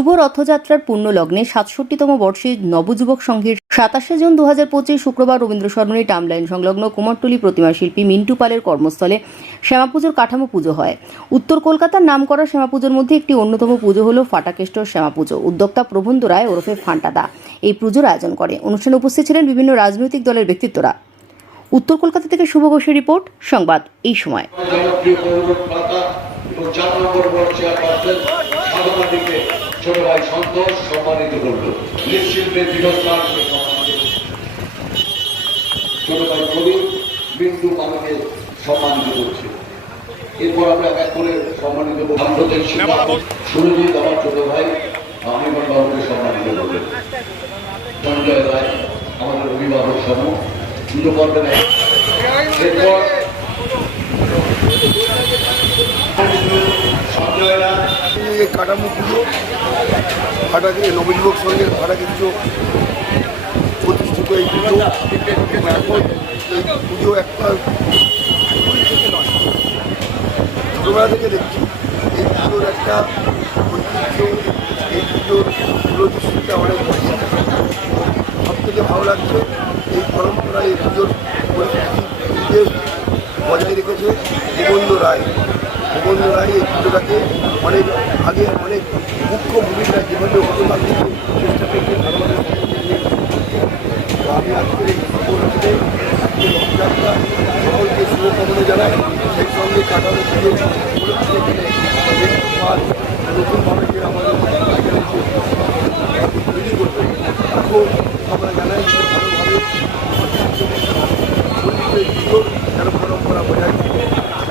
শুভ রথযাত্রার পূর্ণ লগ্নে সাতষট্টিতম বর্ষে নবযুবক সংঘের সাতাশে জুন দু হাজার পঁচিশ শুক্রবার রবীন্দ্র সরণি টামলাইন সংলগ্ন কুমারটুলি প্রতিমা শিল্পী মিন্টু পালের কর্মস্থলে শ্যামাপুজোর কাঠামো পুজো হয়। উত্তর কলকাতার নাম নামকরা শ্যামাপুজোর মধ্যে একটি অন্যতম পুজো হল ফাটাকেষ্টর শ্যামাপুজো। উদ্যোক্তা প্রবন্ধ রায় ওরফে ফান্টাদা এই পুজোর আয়োজন করে। অনুষ্ঠানে উপস্থিত ছিলেন বিভিন্ন রাজনৈতিক দলের ব্যক্তিত্বরা। উত্তর কলকাতা থেকে শুভ ঘোষের রিপোর্ট, সংবাদ এই সময়। ছোট ভাই সন্তোষ, সম্মানিত করল মৃৎশিল্পের সম্মানিত ছোট ভাই কবির বিন্দু পালকে সম্মানিত করছে। এরপর আমরা এক করে সম্মানিত সাম্প্রতিক সুরজিৎ, আমার ছোট ভাই অনির্বাণ বাবুকে সম্মানিত করলেন সঞ্জয় রায়, আমাদের অভিভাবক সমূহ। পুজো করবেন এরপর সঞ্জয় রায় কাটামো পুজো ফাটাকে নবযুবক সঙ্গে ফাটাকে পুজো প্রতিষ্ঠিত এই পুজো। এখন এই পুজো একটা ছোটোবেলা থেকে দেখছি এই পুজোর একটা ঐতিহ্য, এই পুজোর দূরদৃষ্টিটা অনেক সব থেকে ভালো লাগছে এই পরম্পরা, এই পুজোর পরিস্থিতি। বজায় রেখেছে গোবন্দ রায়। গোবন্দ রায় এই পুজোটাকে অনেক আগে অনেক মুখ্য ভূমিকা হতো তার থেকে চেষ্টা করতে আমি আজকের এই উপলক্ষে আজকে রথযাত্রা সকলকে শুভকামনা জানাই। সেই সঙ্গে কাটানো পুজো নতুনভাবে যে আমাদের আমরা জানাই ভালোভাবে যেন পরম্পরা বজায় থাকে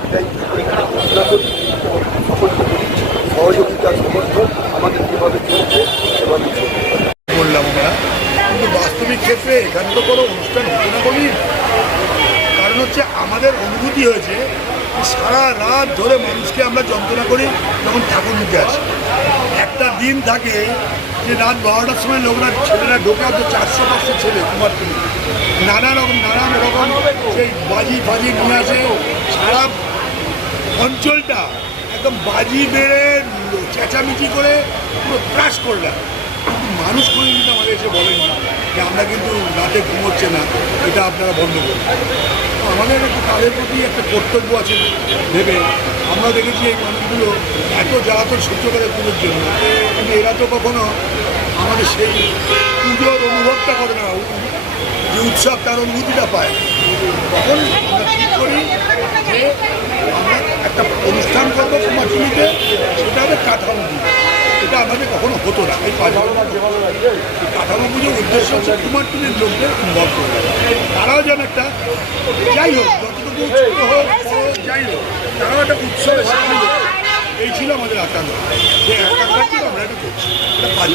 সেটাই এখানে ঘোষণা করি এবং সকলকে বলি সহযোগিতা সমর্থন আমাদের যেভাবে চলছে সেভাবে চলবে করলাম আমরা কিন্তু বাস্তবিক ক্ষেত্রে এখানে তো কোনো অনুষ্ঠান হতো না কারণ হচ্ছে আমাদের অনুভূতি হয়েছে সারা রাত ধরে মানুষকে আমরা যন্ত্রণা করি যখন ঠাকুর নিতে আসি। একটা দিন থাকে যে রাত বারোটার সময় লোকরা ছেলেরা ঢোকে তো চারশো, পাঁচশো ছেলে কুমারটুলি নানা রকম নানান রকম সেই বাজি ফাজি নিয়ে আসে। সারা অঞ্চলটা একদম বাজি বেড়ে চেঁচামেচি করে পুরো ত্রাস করলাম কিন্তু মানুষ কোনো কিন্তু আমাদের এসে বলেনি যে আমরা কিন্তু রাতে ঘুমোচ্ছে না, এটা আপনারা বন্ধ করুন। আমাদের একটু তাদের প্রতি একটা কর্তব্য আছে ভেবে। আমরা দেখেছি এই মানুষগুলো এত জ্বালাতন সহ্য করে পুজোর জন্য, কিন্তু এরা তো কখনো আমাদের সেই পুজোর অনুভবটা করে না, যে উৎসব তার অনুভূতিটা পায়। তখন আমরা ঠিক করি যে আমরা একটা অনুষ্ঠান করব কুমারটুলিতে, সেটা হবে কাঠামো এটা আমাদের কখনো হতো না। এই কাঠামো পুজোর উদ্দেশ্য হচ্ছে কুমারটুলির লোকদের ইনভলভ করে। তারাও যেন একটা যাই হোক, যতটুকু ছোট হোক, যাই হোক, তারাও একটা উৎসবে সামিল এই ছিল আমাদের আকাঙ্ক্ষা। যে আকাঙ্ক্ষা আমরা এটা করছি। এটা পাঁচ